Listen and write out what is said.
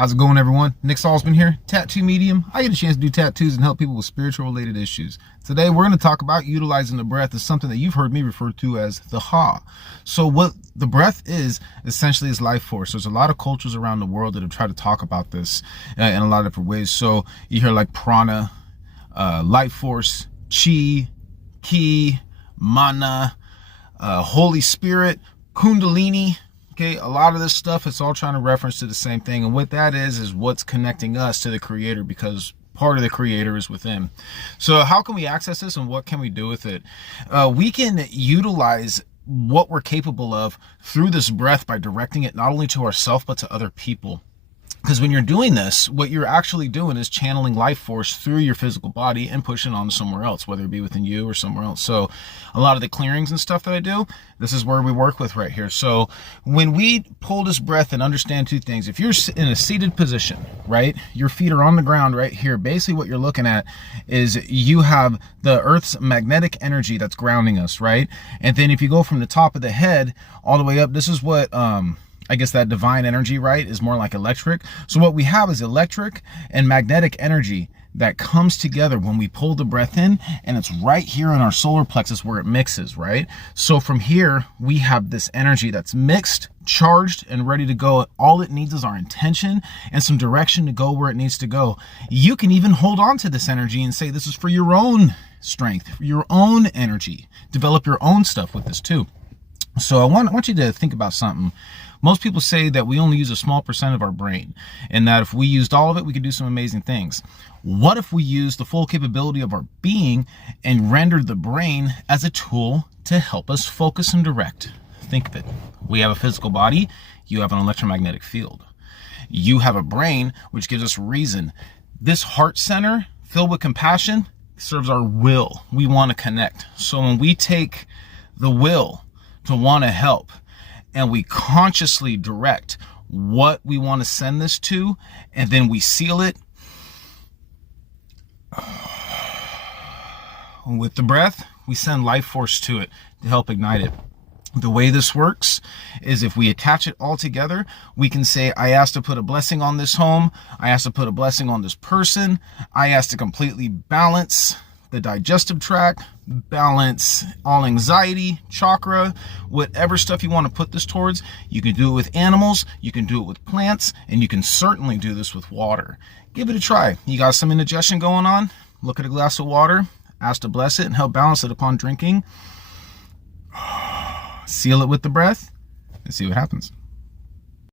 How's it going, everyone? Nick Salzman here, tattoo medium. I get a chance to do tattoos and help people with spiritual related issues. Today, we're going to talk about utilizing the breath as something that you've heard me refer to as the Ha. So what the breath is, essentially, is life force. There's a lot of cultures around the world that have tried to talk about this in a lot of different ways. So you hear like prana, life force, chi, ki, mana, Holy Spirit, kundalini. Okay, a lot of this stuff, it's all trying to reference to the same thing. And what that is what's connecting us to the creator, because part of the creator is within. So how can we access this and what can we do with it? We can utilize what we're capable of through this breath by directing it not only to ourselves, but to other people. Because when you're doing this, what you're actually doing is channeling life force through your physical body and pushing on to somewhere else, whether it be within you or somewhere else. So a lot of the clearings and stuff that I do, this is where we work with right here. So when we pull this breath and understand two things, if you're in a seated position, right, your feet are on the ground right here. Basically what you're looking at is you have the Earth's magnetic energy that's grounding us, right? And then if you go from the top of the head all the way up, this is what, I guess that divine energy, right, is more like electric. So what we have is electric and magnetic energy that comes together when we pull the breath in, and it's right here in our solar plexus where it mixes, right? So from here, we have this energy that's mixed, charged, and ready to go. All it needs is our intention and some direction to go where it needs to go. You can even hold on to this energy and say this is for your own strength, for your own energy. Develop your own stuff with this too. So I want you to think about something. Most people say that we only use a small percent of our brain, and that if we used all of it, we could do some amazing things. What if we used the full capability of our being and rendered the brain as a tool to help us focus and direct? Think of it. We have a physical body. You have an electromagnetic field. You have a brain, which gives us reason. This heart center, filled with compassion, serves our will. We want to connect. So when we take the will to want to help, and we consciously direct what we want to send this to, and then we seal it with the breath, we send life force to it to help ignite it. The way this works is if we attach it all together, we can say, I ask to put a blessing on this home. I ask to put a blessing on this person. I ask to completely balance the digestive tract, balance all anxiety, chakra, whatever stuff you want to put this towards. You can do it with animals, you can do it with plants, and you can certainly do this with water. Give it a try. You got some indigestion going on? Look at a glass of water, ask to bless it, and help balance it upon drinking. Seal it with the breath, and see what happens.